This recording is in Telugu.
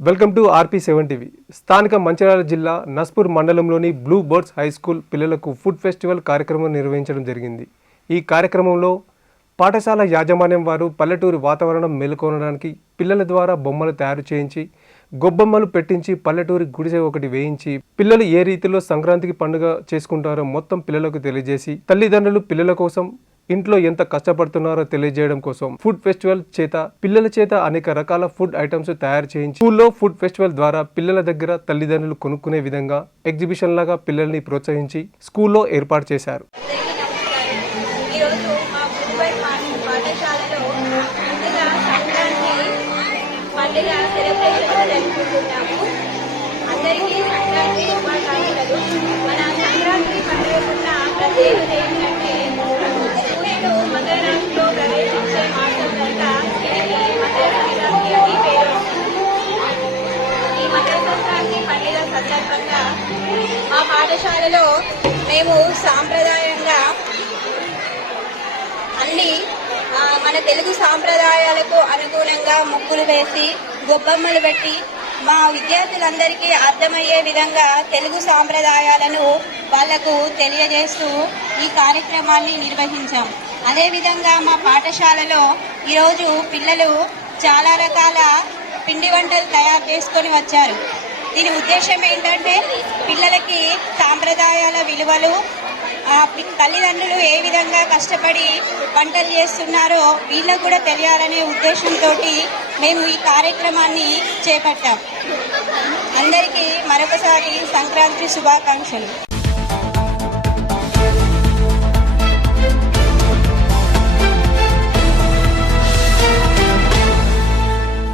Welcome to RP seven TV. స్థానిక మంచిర్యాల జిల్లా నస్పూర్ మండలంలోని బ్లూ బర్డ్స్ హై స్కూల్ పిల్లలకు ఫుడ్ ఫెస్టివల్ కార్యక్రమం నిర్వహించడం జరిగింది. ఈ కార్యక్రమంలో పాఠశాల యాజమాన్యం వారు పల్లెటూరి వాతావరణం మేలుకొనడానికి పిల్లల ద్వారా బొమ్మలు తయారు చేయించి గొబ్బొమ్మలు పెట్టించి పల్లెటూరి గుడిసె ఒకటి వేయించి పిల్లలు ఏ రీతిలో సంక్రాంతికి పండుగ చేసుకుంటారో మొత్తం పిల్లలకు తెలియజేసి తల్లిదండ్రులు పిల్లల కోసం ఇంట్లో ఎంత కష్టపడుతున్నారో తెలియజేయడం కోసం ఫుడ్ ఫెస్టివల్ చేత పిల్లల చేత అనేక రకాల ఫుడ్ ఐటమ్స్ తయారు చేయించి స్కూల్లో ఫుడ్ ఫెస్టివల్ ద్వారా పిల్లల దగ్గర తల్లిదండ్రులు కొనుక్కునే విధంగా ఎగ్జిబిషన్ లాగా పిల్లల్ని ప్రోత్సహించి స్కూల్లో ఏర్పాటు చేశారు. సంక్రాంతి అందరికీ సంక్రాంతి మన సంక్రాంతి పండుగ మేము సాంప్రదాయంగా అన్ని మన తెలుగు సాంప్రదాయాలకు అనుగుణంగా ముగ్గులు వేసి గొబ్బమ్మలు పెట్టి మా విద్యార్థులందరికీ అర్థమయ్యే విధంగా తెలుగు సాంప్రదాయాలను వాళ్ళకు తెలియజేస్తూ ఈ కార్యక్రమాన్ని నిర్వహించాం. అదేవిధంగా మా పాఠశాలలో ఈరోజు పిల్లలు చాలా రకాల పిండి వంటలు తయారు చేసుకొని వచ్చారు. దీని ఉద్దేశం ఏంటంటే పిల్లలకి సాంప్రదాయాల విలువలు తల్లిదండ్రులు ఏ విధంగా కష్టపడి వంటలు చేస్తున్నారో వీళ్ళకు కూడా తెలియాలనే ఉద్దేశంతో మేము ఈ కార్యక్రమాన్ని చేపట్టాం. అందరికీ మరొకసారి సంక్రాంతి శుభాకాంక్షలు.